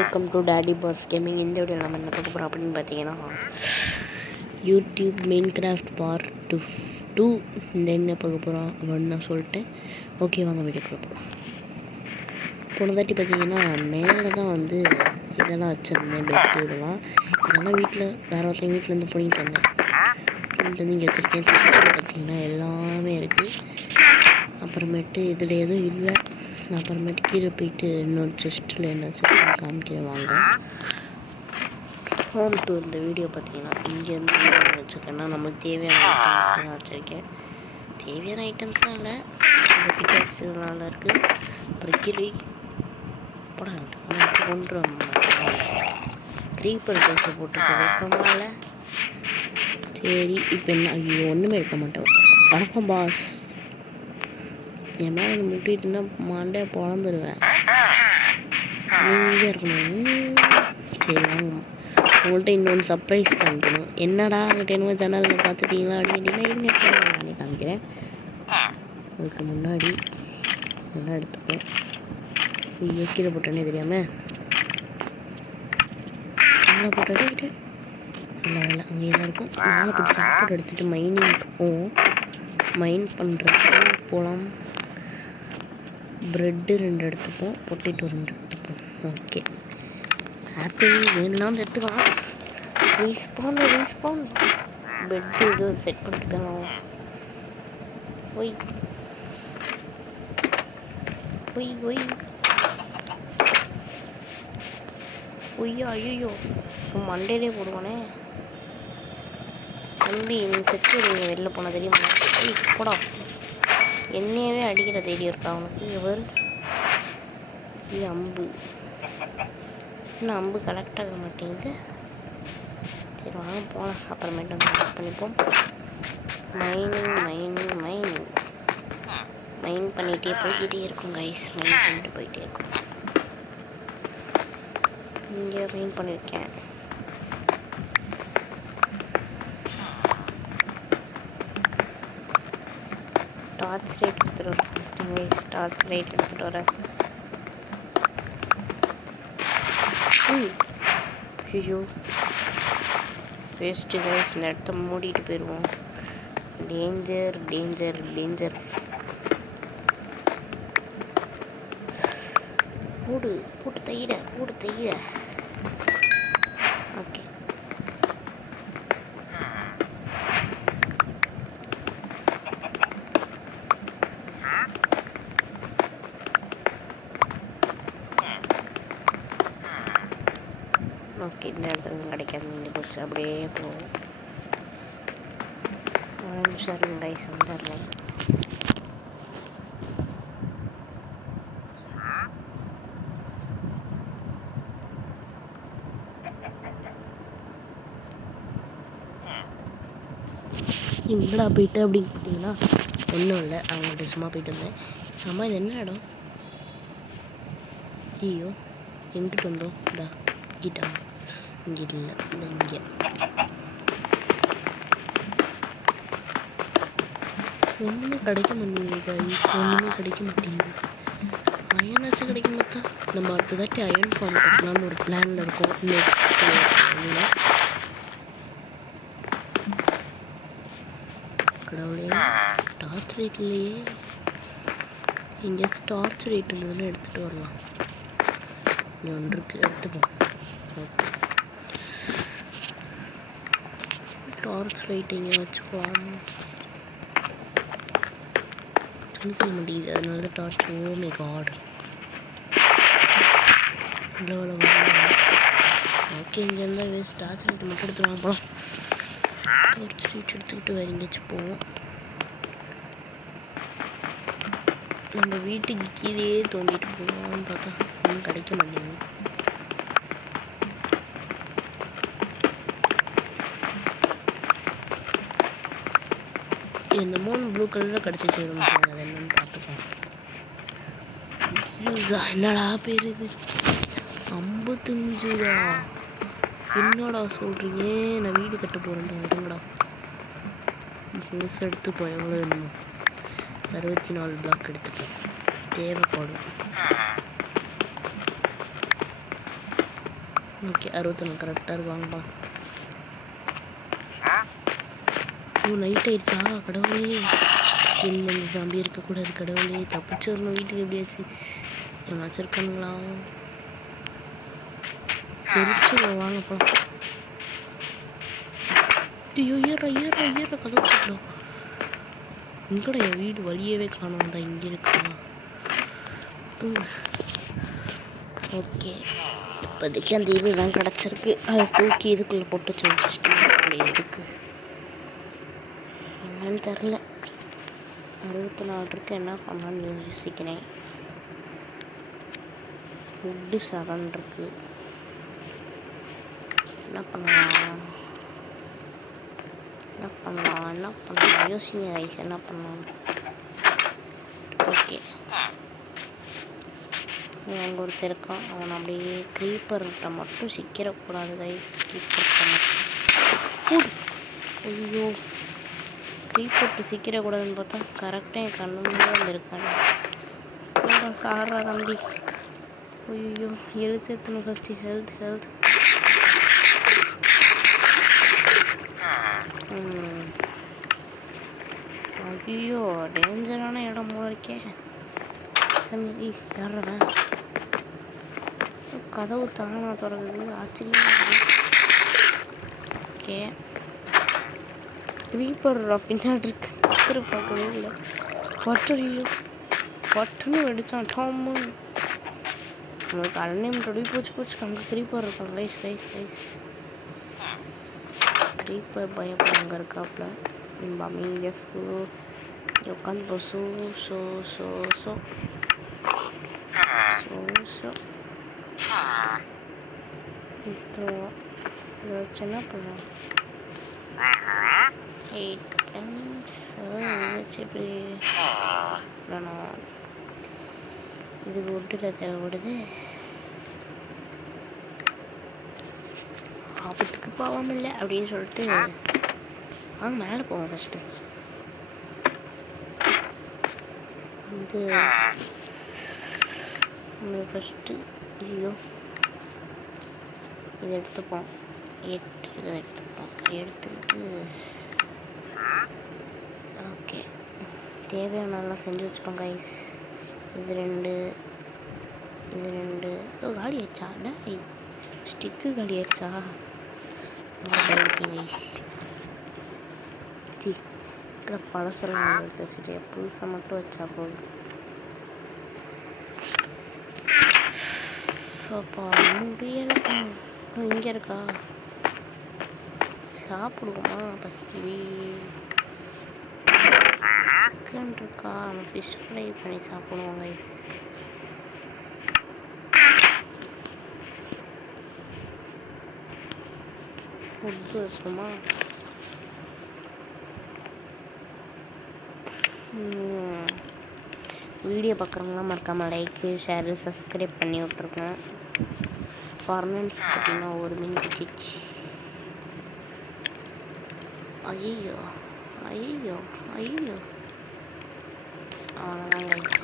Welcome to daddy pass gaming. இந்த வீடியோவில் நம்ம என்ன பார்க்க போகிறோம் அப்படின்னு பார்த்தீங்கன்னா, யூடியூப் மைன்கிராஃப்ட் பார்ட் 2 இந்த என்ன பார்க்க போகிறோம் அப்படின்னு நான் சொல்லிட்டேன். ஓகே, வாங்க வீடியோக்குள்ள போகலாம். போன தாட்டி பார்த்தீங்கன்னா மேலே தான் வந்து இதெல்லாம் வச்சுருந்தேன், பெட்டு இதெல்லாம் வீட்டில் வேறு ஒருத்தன் வீட்டிலேருந்து பண்ணிட்டு வந்தேன். வீட்டிலேருந்து இங்கே வச்சுருக்கேன். சிஸ்டமில் பார்த்தீங்கன்னா எல்லாமே இருக்குது. அப்புறமேட்டு இதில் எதுவும் இல்லை. அப்புறமேட்டு கீழே போயிட்டு இன்னொரு செஸ்ட்டில் என்ன செஸ்ட்டு காமிக்கிறேன் வாங்க. ஹோம் டூர் இந்த வீடியோ பார்த்தீங்கன்னா இங்கேருந்து வச்சுருக்கேன்னா நமக்கு தேவையான ஐட்டம்ஸ் தான் வச்சுருக்கேன். தேவையான ஐட்டம்ஸ் தான் இல்லை, இந்த பிக்காக்ஸ் இதெல்லாம் இருக்குது. அப்புறம் கிளி படம் ஒன்று க்ரீப்பர் ட்ரெஸ்ஸை போட்டு வைக்கமால. சரி, இப்போ என்ன? ஐயோ, ஒன்றுமே எடுக்க மாட்டோம். வணக்கம் பாஸ். என் மேலே முட்டிட்டுன்னா மாண்டே பொழந்துடுவேன். நீங்க இருக்கணும். சரி வாங்க, உங்கள்கிட்ட இன்னொன்று சர்ப்ரைஸ் காமிக்கணும். என்னடா அங்கிட்ட என்னமோ ஜன்னலில் பார்த்துட்டீங்களா அப்படின்னு கேட்டீங்கன்னா நானே காமிக்கிறேன். அதுக்கு முன்னாடி நல்லா எடுத்துப்போம். ஐயோ, கீழே போட்டோன்னே தெரியாமல் நல்லா போட்டு நல்லா வேலை அங்கேயே தான் இருக்கும். நாங்கள் அப்படி சாப்பாடு எடுத்துகிட்டு மைனிங் போவோம். மைன் பண்ணுறதுக்கு போகலாம். ப்ரெட்டு 2 எடுத்துப்போம், பொட்டேட்டோ 2 எடுத்துப்போம். ஓகே, ஆப்பிள் வேணும்னா வந்து எடுத்துக்கலாம். ரீஸ்பான் பெட்டு இது செட் பண்ணிக்கலாம். ஒய் ஒய்யா, ஐயோ மண்டேலே போடுவானே தம்பி. நீங்கள் செட்டு நீங்கள் வெளில போனால் தெரியுமா? போடா, என்னையவே அடிக்கிற தைரியம் இருக்கா அவனுக்கு? இவர் இது அம்பு, இன்னும் அம்பு கலெக்ட் ஆக மாட்டேங்குது. சரி வாங்க போகலாம். அப்புறமேட்டு வந்து கலெக்ட் பண்ணிப்போம். மைன் பண்ணிகிட்டே போய்கிட்டே இருக்கும் கைஸ். மைன் பண்ணிட்டு போயிட்டே இருக்கும். இங்கே மைன் பண்ணியிருக்கேன். டார்ச் லைட் எடுத்துகிட்டு வரேன் கைஸ். டார்ச் லைட் எடுத்துகிட்டு வரேன். ஐயோ வேஸ்ட்டு கைஸ். இந்த இடத்த மூடிட்டு போயிடுவோம். டேஞ்சர். போட்டு தையிட. ஓகே, இந்த இடத்துல கிடைக்காது. இந்த போச்சு, அப்படியே போகும். நிமிஷம் கைஸ் வந்துடுறேன். எங்கடா போயிட்டு அப்படின்னு பார்த்தீங்கன்னா ஒன்றும் இல்லை, அவங்கள்ட்ட சும்மா போயிட்டு வந்தேன். சும்மா இது என்ன இடம்? ஐயோ, எங்கிட்டு வந்தோம்? இதா கிட்டா இங்கே இல்லை, இங்கே ஒன்றுமே கிடைக்க மாட்டேங்குது கைஸ். அயனாச்சும் கிடைக்க மாட்டா. நம்ம அடுத்த தாட்டி அயன் ஃபார்ம் கட்டலாம்னு ஒரு பிளானில் இருக்கோம். நெக்ஸ்ட் கடவுளே, டார்ச் லைட் இல்லையே. எங்கேயாச்சும் டார்ச் லைட் இருந்ததுன்னு எடுத்துகிட்டு வரலாம். இங்கே ஒன்று இருக்குது, எடுத்துப்போம். ஓகே, டார்ச் லைட் இங்கே வச்சுக்கலாம். துணிக்க மாட்டேங்குது, அதனால தான் torch. Oh my god. Okay, இங்கே இருந்தால் வேஸ்ட். டார்ச் லைட் மட்டும் எடுத்துருவாங்க போகலாம். டார்ச் லைட் எடுத்துக்கிட்டு வேறு எங்கேயாச்சும் போவோம். நம்ம வீட்டுக்கு கீழே தோண்டிட்டு போகலான்னு பார்த்தா ஒன்றும் கிடைக்க மாட்டேங்குது. என்னமோ ப்ளூ கலரில் கிடச்சிச்சு. அது என்னன்னு பார்த்துப்போம். என்னடா பேர் இது? 55. என்னடா சொல்கிறீங்க? நான் வீடு கட்ட போகிறேன்டா. இருங்கடா, மிஸ் எடுத்துப்போம். எவ்வளோ வேணுமோ 64 பிளாக் எடுத்துப்போம், தேவைப்படும். ஓகே 61 கரெக்டாக இருக்கு வாங்கப்பா. நைட் ஆயிடுச்சா கடவுளே, வெளியில் இந்த சாம்பி இருக்கக்கூடாது கடவுளே, தப்பிச்சு வரணும் வீட்டுக்கு. எப்படியாச்சு ஏமாச்சும் இருக்கானுங்களா தெரிச்சு வாங்கப்பா. ஐயோ ஏற கதவு சொல்கிறோம். இங்கட என் வீடு வழியவே காணும் தான் இங்கே இருக்கா. ஓகே இப்போதைக்கு அந்த இது தான் கிடச்சிருக்கு. அதை தூக்கி இதுக்குள்ளே போட்டு வச்சுட்டு எதுக்கு என்னன்னு தெரில. 64 இருக்கு, என்ன பண்ணலான்னு யோசிக்கிறேன். ஃபுட்டு 7 இருக்கு, என்ன பண்ணலாம் யோசிங்க ரைஸ், என்ன பண்ணலாம். ஓகே அங்கே ஒருத்தர் இருக்கான், அவன் அப்படியே க்ரீப்பர்கிட்ட மட்டும் சிக்கிறக்கூடாது கைஸ். க்ரீப்பர்கிட்ட மட்டும் ஐயோ க்ரீப்பர்கிட்ட சிக்கிறக்கூடாதுன்னு பார்த்தா கரெக்டாக என் கண்ணு முன்னாடி வந்திருக்காங்க. சாடுறா தம்பி. ஐயோ எழுத்து எத்தனை ஃபஸ்ட்டு ஹெல்த் ஐயோ டேஞ்சரான இடம் போல இருக்கே. யாரவன் கதவு தானா திறகுது, ஆச்சரியம். ஓகே க்ரீப்பர் பின்னாடி இருக்கு, பார்க்கவே இல்லை. பட்டுன்னு வெடிச்சான் டாமு. நம்மளுக்கு அன்லிமிட்டடி போச்சு. அங்கே க்ரீப்பர் இருக்காங்க கைஸ். க்ரீப்பர் பயப்பட அங்கே இருக்காப்புல. இங்கே உட்காந்து என்ன பண்ணுவோம். 8 எப்படி இது ஒட்டில் தேவைப்படுது. ஆபத்துக்கு பாவம் இல்லை அப்படின்னு சொல்லிட்டு வாங்க மேலே போவோம். ஃபஸ்ட்டு ஐயோ இதை எடுத்துப்போம். 8 இதை எடுத்துக்கிட்டு ஓகே தேவையானலாம் செஞ்சு வச்சுப்போம் கைஸ். இது 2 காலி ஆயிடுச்சா? ஸ்டிக்கு காலி ஆயிடுச்சா? கைஸ் பழசெல்லாம் எடுத்து வச்சுட்டு புதுசாக மட்டும் வச்சா போதும். அப்பா முடியலை. இங்கே இருக்கா, சாப்பிடுவோமா? பசிக்குது. சிக்கன் இருக்கா, நம்ம ஃபிஷ் ஃப்ரை பண்ணி சாப்பிடுவோம் கைஸ். ஃபுட்டு இருக்குமா? வீடியோ பார்க்குறவங்களாம் மறக்காமல் லைக்கு ஷேரு சப்ஸ்கிரைப் பண்ணி விட்ருக்கேன். பர்மனன்ஸ் பார்த்திங்கன்னா ஒரு மீன் கிடச்சிச்சு. ஐயோ அவ்வளோதான் கைஸ்.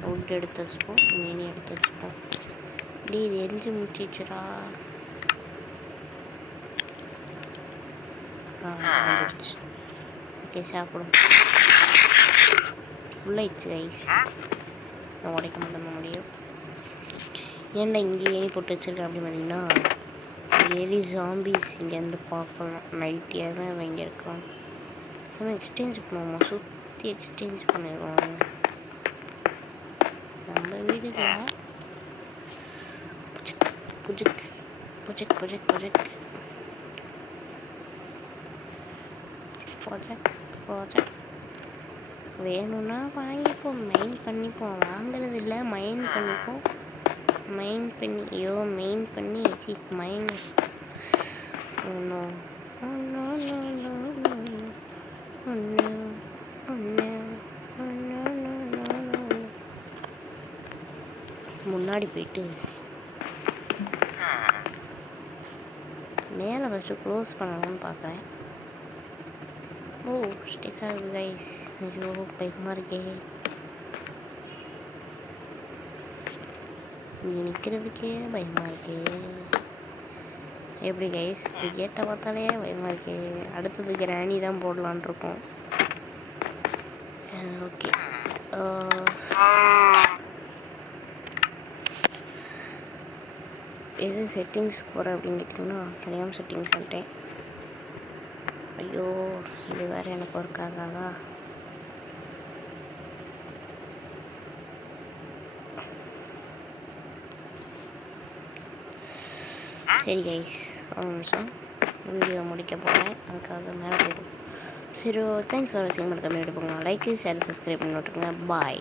ஃபுட் எடுத்து வச்சுப்போம், மீன் எடுத்து வச்சுப்போம். இப்படி இது எரிஞ்சு முடிச்சிச்சுரா. வந்துடுச்சு. ஓகே சாப்பிடும். ஃபுல்லாகிடுச்சு கைஸ். நான் உடைக்க மட்டும்தான் முடியும். ஏன்டா இங்கே ஏணி போட்டு வச்சுருக்கேன் அப்படின்னு பார்த்தீங்கன்னா எலி ஜாம்பிஸ் இங்கேருந்து பார்க்கலாம். நைட்டியாக தான் இங்கே இருக்கான். சும்மா எக்ஸ்சேஞ்ச் பண்ணுவோமா? சுற்றி எக்ஸ்சேஞ்ச் பண்ணிடுவாங்க. நம்ம வீடு தான். ப்ரொஜெக்ட் வேணும்னா வாங்கிப்போம், மெயின் பண்ணிப்போம். வாங்கிறது இல்லை, மெயின் பண்ணிப்போம். மெயின் பண்ணி மைன் முன்னாடி போயிட்டு மேலே ஃபஸ்ட்டு க்ளோஸ் பண்ணணும்னு பார்க்குறேன். ஓ ஸ்டிக் ஆகுது கைஸ். ஐயோ பயமாக இருக்கே. இங்கே நிற்கிறதுக்கே பயமாக இருக்கே. எப்படி கைஸ் இது கேட்ட பார்த்தாலே பயமாக இருக்கு. அடுத்தது கிராணி தான் போடலான் இருக்கோம். ஓகே எது செட்டிங்ஸ் போகிற அப்படின்னு கேட்டிங்கன்னா தெரியாமல் செட்டிங்ஸ் பண்ணிட்டேன். ஐயோ இது வேறு எனக்கு ஒர்க் ஆகாதா? சரி கைஸ் ஒரு நிமிஷம் வீடியோ முடிக்க போகிறேன். அதுக்காக மேலே போயிடும். சரி தேங்க்ஸ் ஃபார் வாட்சிங். மறக்காம வீடியோ போங்க. லைக் ஷேர் சப்ஸ்கிரைப் பண்ணி விட்டுருங்க. பாய்.